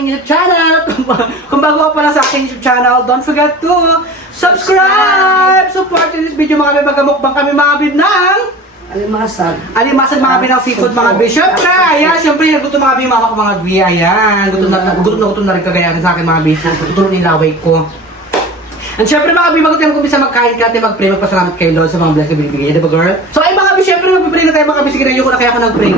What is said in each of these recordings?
aking YouTube channel. Kung bago ka pala sa aking YouTube channel, don't forget to subscribe! Support in this video mga bebe, magamukbang kami mga bebe ng alimasag mga bebe ng seafood mga bebe. Siyempre, ayan, siyempre, gutom mga bebe, mama ko mga bebe, ayan. Gutom na rin kagaya sa akin mga bebe. Gutom na nilaway ko. And syempre mga bebe, magutin kung bisa magkain ka natin, mag-pray, magpasalamat kay Lord sa mga blessing na binibigay niya, diba girl? So ay mga bebe, syempre mag-pray na tayo mga bebe, sige na yun ko na kaya ako nag-pray.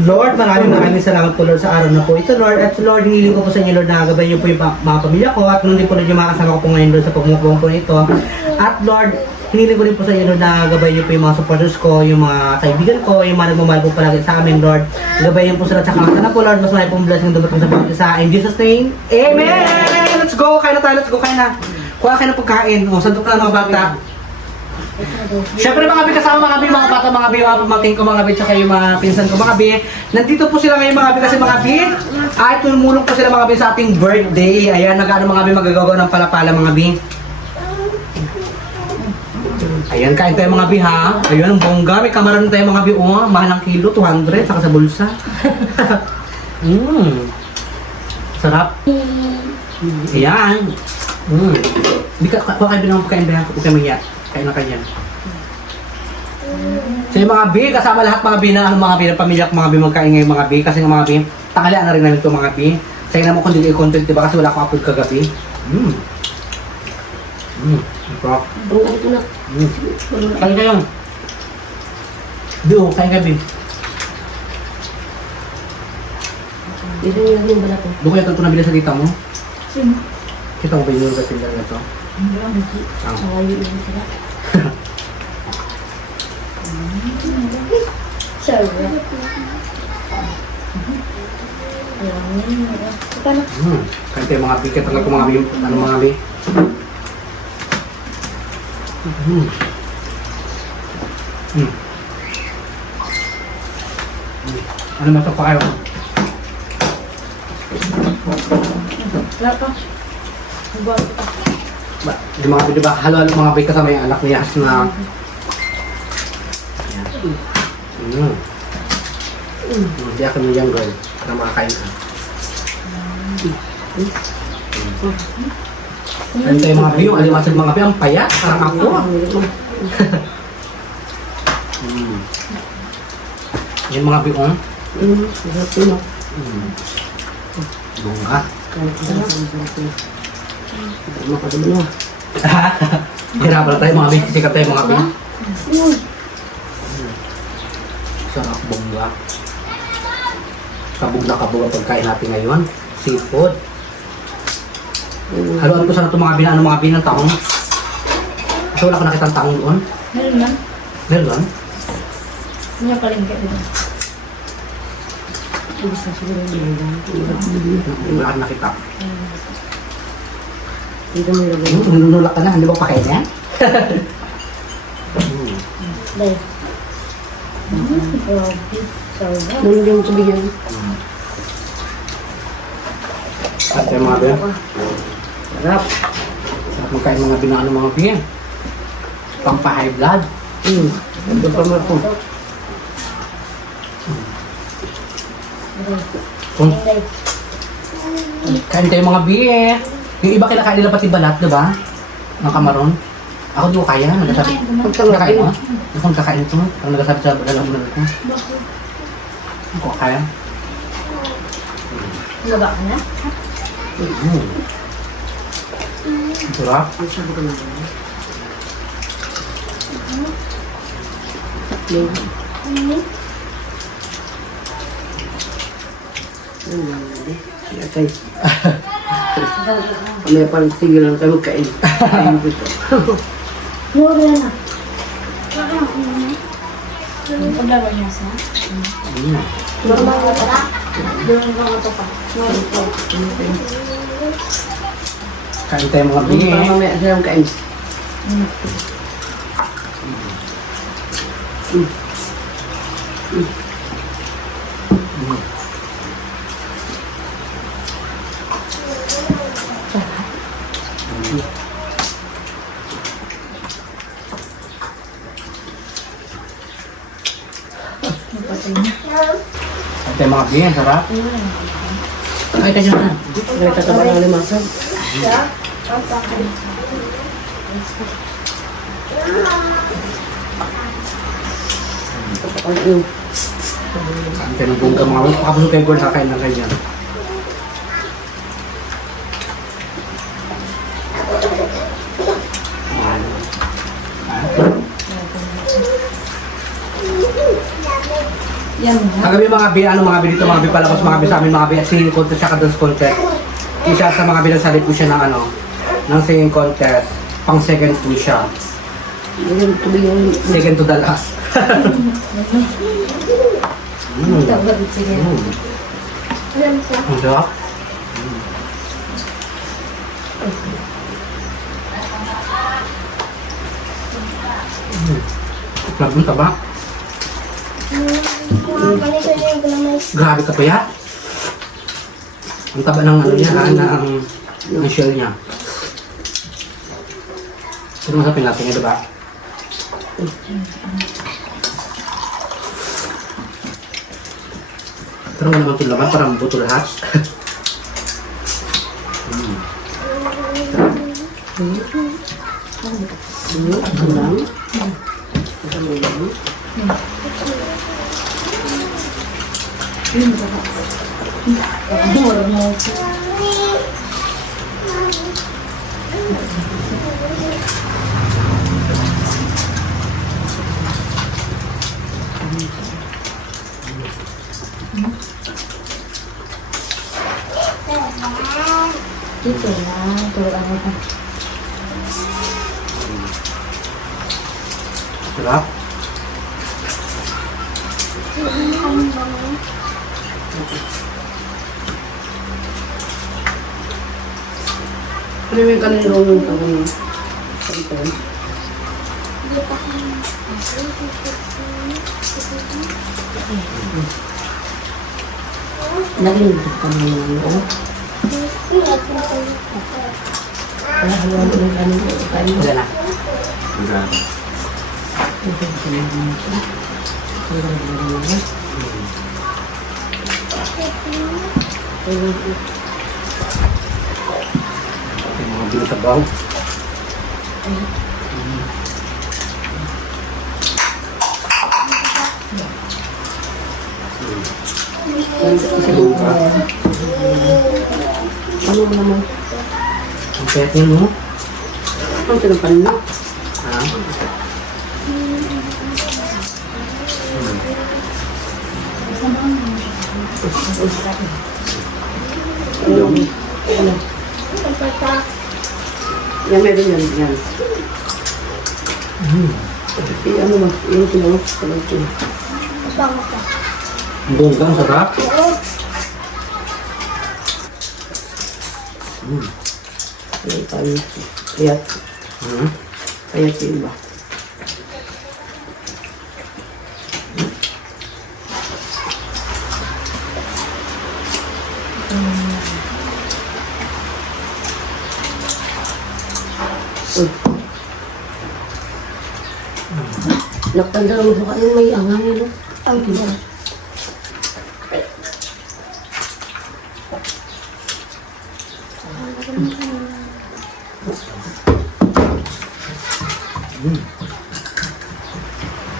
Lord, maraming salamat po Lord sa araw na po ito Lord. At Lord, hiniling ko po sa inyo Lord na gabay niyo po yung mga pamilya ko. At hindi po Lord yung mga kasama ko po ngayon Lord sa pagmumukbang po nito. At Lord, hiniling ko rin po sa inyo Lord na gabay niyo po yung mga supporters ko, yung mga kaibigan ko, yung mga nagmamahal po palagi sa amin Lord. Gabay niyo po sila at saka sana po Lord, mas marami pong blessing dumating sa bawat isa. In Jesus name, Amen! Let's go! Kain na tayo, let's go, kain na. Kuha kayo ng pagkain. O, sandok na mga bata. Siyempre mga bi, kasama mga bi, mga bata, mga bi, mga pamangkin ko mga bi, tsaka yung mga pinsan ko mga bi. Nandito po sila ngayon mga bi kasi mga bi, ay tumulong po sila mga bi sa ating birthday. Ayan, nag-ano mga bi, magagawa ng palapala mga bi. Ayan, kain tayo mga bi ha. Ayun, ang bongga, may kamaran tayo mga bi, oh, mahal ang kilo, 200, saka sa bulsa. Sarap. Ayan. Hindi ka, kuha kayo bin ng pagkain ba? Huwag kayo magyat. Kain na kayo yan. So yung mga bi, kasama lahat mga bi na mga bi ng pamilya ko mga bi magkain ngayon mga bi. Kasi ng mga bi, tanghalian na rin namin ito mga bi. Sa'yo naman kung hindi i-content diba kasi wala akong upload kagabi. Rock. Kain kayo. Bi, kain kayo bi. Dito yung yung balat ko. Doon kaya ito nabili sa tita mo? Sino? Kita mo ba yung gatil lang ito? Hindi lang, hindi. Saka yung yung sila. Sorry. Kain tayo mga bi, katanggal ko mga bi, ano mga bi? Ano masok pa kayo? Wala pa. Buwan ko pa. Yung mga bi, diba? Halo-halo mga bi kasama yung anak niya na... Hindi ako yung young girl para makakain ka. Ano tayo mga bi, yung alimasag mga bi, ang payat, parang ako. Yan mga bi, oh. Sarap yun. Bunga. Makadumi mo. Hirapan na tayo mga bi, sikat tayo mga bi. Sarap bunga. Kabog na kabog ang pagkain natin ngayon. Seafood. Haluan ko sana itong mga binano mga binang tahong. Kasi wala ko nakitang tahong doon. Meron lang. Meron? Ano yung palengke dito? Gusto siguro yung Wala ka nakita. dito mo yung Nunulak ka na, hindi ba pakain yan? Dahil. Grabe. Sarap. Doon yung tubig yun. At yung mga bin. Sarap. Sarap magkain mga binano mga bin. Pampa-high blood. Ito pa mo ako. Kain tayo mga bin. Yung iba kinakain nila pati balat, diba? Ng kamaron. Ako di ko kaya, nagasabi. Nakain mo? Kung kakain ito, ang nagasabi sa lalamunan ko. Ako kaya. Laba ka na? Sarap. Okay. May parang tigil lang tayo magkain. Kain ko ito. Mura na. Paglaba niya sa? Normal na pala. Doon ka ito pa. Kain tayo mga bingi. Mamaya silang kain. Kain tayo mga bingi, sarap. Ay, kanya na. Nagtataba ng limasag. Ano? Ang pinagong ka mga kapag kayo ko nakakain lang kayo dyan. Yan mo. Kagabi mga bi, ano mga bi dito, mga bi palabas, mga bi sa amin, mga bi, singing contest, saka dance contest. Isa sa mga bi nagsalit po siya ng ano, ng singing contest. Pang second po siya. Yung tubig yung... Second to the last. Sige. Ang sarap. Club mo taba? Grabe ka pa yan. Ang taba ng ano niya, ng shell niya. Ito masapin natin niya, diba? Pero wala naman itong laman, parang buto lahat. Mura mo. Dito na, tulad ako pa. Sarap. Ano yung kanino yung kanino? Ito. Nalimutan ka na yung Kaya haluan ko ng kanino. Wala na. Yung mga binasabaw. Ano naman? Ang pet niya mo. Ang tinapanin na. Ha? Ano? Yan, meron yan. Yan. Ano ba? Yung sinulog. Ang bongga, ang sarap. Kaya Hmm. si iba. Nakatanda mo sa kanin may angang yun. Ay, diba?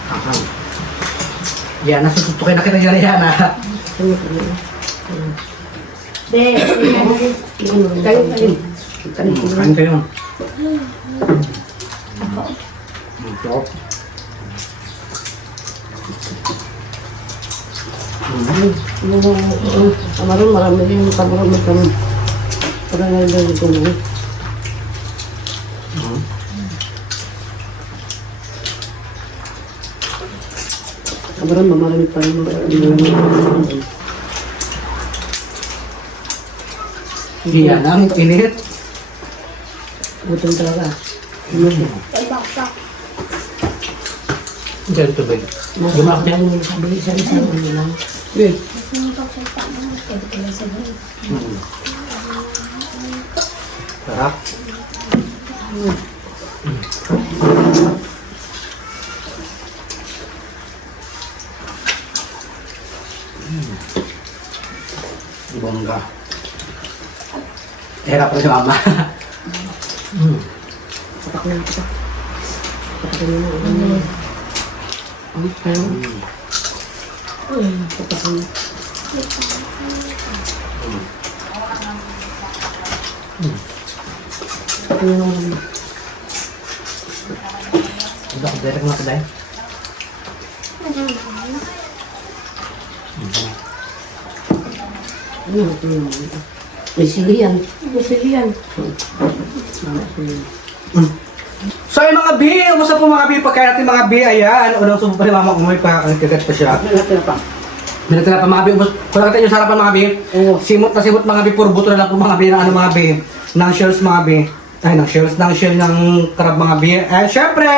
Ahang. Yana, susutukin na kita dyan, Yana. Ano ka na? De, Kayo, kayo. Kanin ko Kain kayo. Sarap. Kamaron, marami din yung kamaron mo kami. Para nga lang ito mo. Kamaron, marami pa rin mo. Yana, ang init. Gutom talaga. Ano siya? Diyan tubig. Gumak dyan yung sabi isa-isa ano lang. Eh, Sarap. Bongga. Hirap rin si mama. Patak na ito. Patak na ito. Ang tayo. Patak na. Patak na ito. Direct mo ito dahil. May silihan. May silihan. So yung mga B, umusta po mga B? Pagkain natin mga B, ayan. Unang subo pa ni mama kung may kagat pa siya. Natira pa. Minatira pa mga B. Kung nakita nyo sa harapan mga B, Oo. simot na simot mga B. Puro buto na lang po mga B ng ano mga B. Ng shells mga B. Ay, ng shells. Ng shell ng crab mga B. Syempre,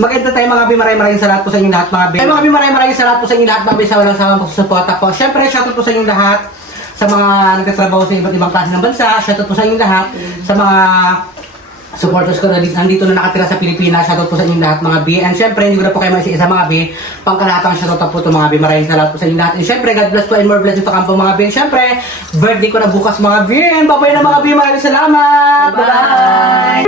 maganda tayo mga B. Maraming salamat po sa inyong lahat mga B. Ay mga B, maraming salamat po sa inyong lahat mga B. Sa walang sawang pagsusuporta po. Syempre, shoutout po sa inyong lahat. Sa mga nagtatrabaho sa iba't ibang klase ng bansa. Shoutout po sa inyong lahat. Sa mga supporters ko na nandito na nakatira sa Pilipinas, shoutout po sa inyong lahat mga B. And syempre, hindi ko na po kayo maisa-isa mga B. Pangkalahatang shoutout po ito mga B. Maraming salamat po sa inyong lahat. And syempre, God bless po and more blessings to come po mga B. And syempre, birthday ko na bukas mga B. And babay na mga B. Maraming salamat. Bye-bye!